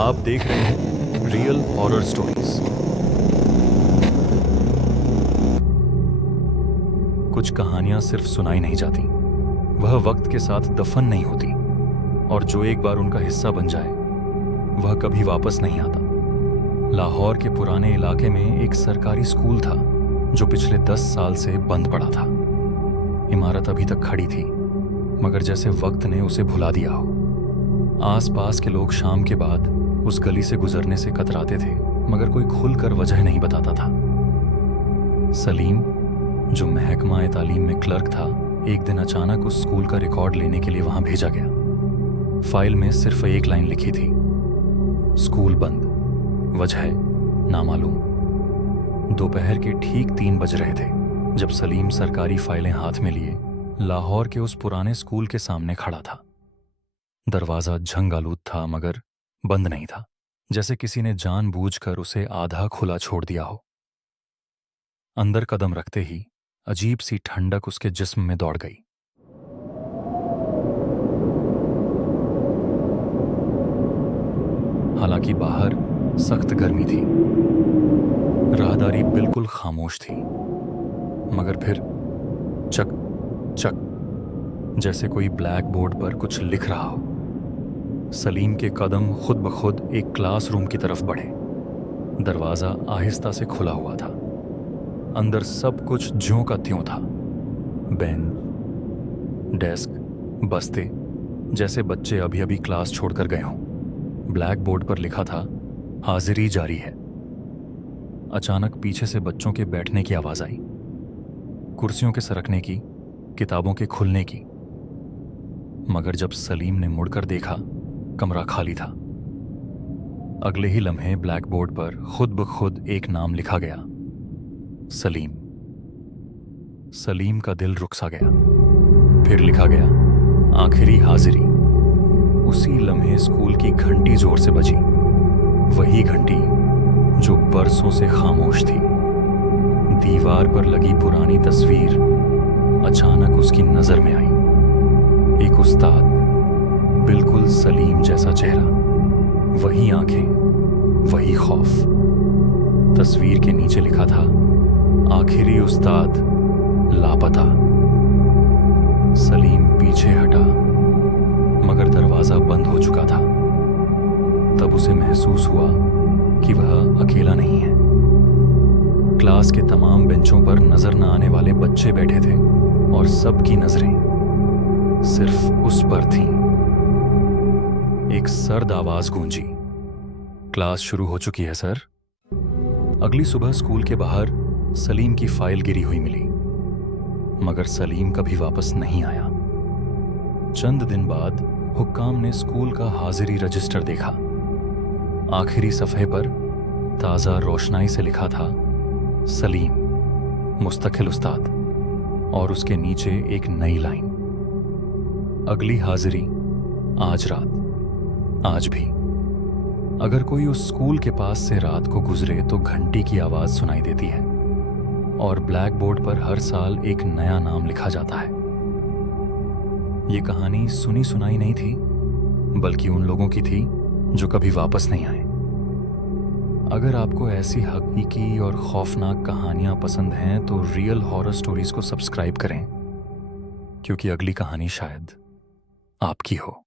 आप देख रहे हैं रियल हॉरर स्टोरीज। कुछ कहानियां सिर्फ सुनाई नहीं जाती, वह वक्त के साथ दफन नहीं होती, और जो एक बार उनका हिस्सा बन जाए वह कभी वापस नहीं आता। लाहौर के पुराने इलाके में एक सरकारी स्कूल था जो पिछले 10 साल से बंद पड़ा था। इमारत अभी तक खड़ी थी, मगर जैसे वक्त ने उसे भुला दिया हो। आसपास के लोग शाम के बाद उस गली से गुजरने से कतराते थे, मगर कोई खुलकर वजह नहीं बताता था। सलीम, जो महकमा तालीम में क्लर्क था, एक दिन अचानक उस स्कूल का रिकॉर्ड लेने के लिए वहां भेजा गया। फाइल में सिर्फ एक लाइन लिखी थी, स्कूल बंद, वजह नामालूम। दोपहर के ठीक 3 बज रहे थे जब सलीम सरकारी फाइलें हाथ में लिए लाहौर के उस पुराने स्कूल के सामने खड़ा था। दरवाजा झंग-आलूद था, मगर बंद नहीं था, जैसे किसी ने जानबूझकर उसे आधा खुला छोड़ दिया हो। अंदर कदम रखते ही अजीब सी ठंडक उसके जिस्म में दौड़ गई। हालांकि बाहर सख्त गर्मी थी, राहदारी बिल्कुल खामोश थी, मगर फिर चक चक, जैसे कोई ब्लैक बोर्ड पर कुछ लिख रहा हो। सलीम के कदम खुद ब खुद एक क्लासरूम की तरफ बढ़े। दरवाजा आहिस्ता से खुला हुआ था। अंदर सब कुछ ज्यों का त्यों था। बेंच, डेस्क, बस्ते, जैसे बच्चे अभी अभी क्लास छोड़कर गए हों। ब्लैक बोर्ड पर लिखा था, हाजिरी जारी है। अचानक पीछे से बच्चों के बैठने की आवाज आई, कुर्सियों के सरकने की, किताबों के खुलने की। मगर जब सलीम ने मुड़कर देखा, कमरा खाली था। अगले ही लम्हे ब्लैक बोर्ड पर खुद ब खुद एक नाम लिखा गया, सलीम। सलीम का दिल रुक सा गया। फिर लिखा गया, आखिरी हाजिरी। उसी लम्हे स्कूल की घंटी जोर से बजी, वही घंटी जो बरसों से खामोश थी। दीवार पर लगी पुरानी तस्वीर अचानक उसकी नजर में आई। एक उस्ताद, बिल्कुल सलीम जैसा चेहरा, वही आंखें, वही खौफ। तस्वीर के नीचे लिखा था, आखिरी उस्ताद लापता। सलीम पीछे हटा, मगर दरवाजा बंद हो चुका था। तब उसे महसूस हुआ कि वह अकेला नहीं है। क्लास के तमाम बेंचों पर नजर न आने वाले बच्चे बैठे थे, और सबकी नजरें सिर्फ उस पर थीं। एक सर्द आवाज गूंजी, क्लास शुरू हो चुकी है सर। अगली सुबह स्कूल के बाहर सलीम की फाइल गिरी हुई मिली, मगर सलीम कभी वापस नहीं आया। चंद दिन बाद हुक्काम ने स्कूल का हाजिरी रजिस्टर देखा। आखिरी सफ़े पर ताज़ा रोशनाई से लिखा था, सलीम मुस्तकिल उस्ताद, और उसके नीचे एक नई लाइन, अगली हाजिरी आज रात। आज भी अगर कोई उस स्कूल के पास से रात को गुजरे तो घंटी की आवाज सुनाई देती है, और ब्लैक बोर्ड पर हर साल एक नया नाम लिखा जाता है। ये कहानी सुनी सुनाई नहीं थी, बल्कि उन लोगों की थी जो कभी वापस नहीं आए। अगर आपको ऐसी हकीकी और खौफनाक कहानियां पसंद हैं तो रियल हॉरर स्टोरीज को सब्सक्राइब करें, क्योंकि अगली कहानी शायद आपकी हो।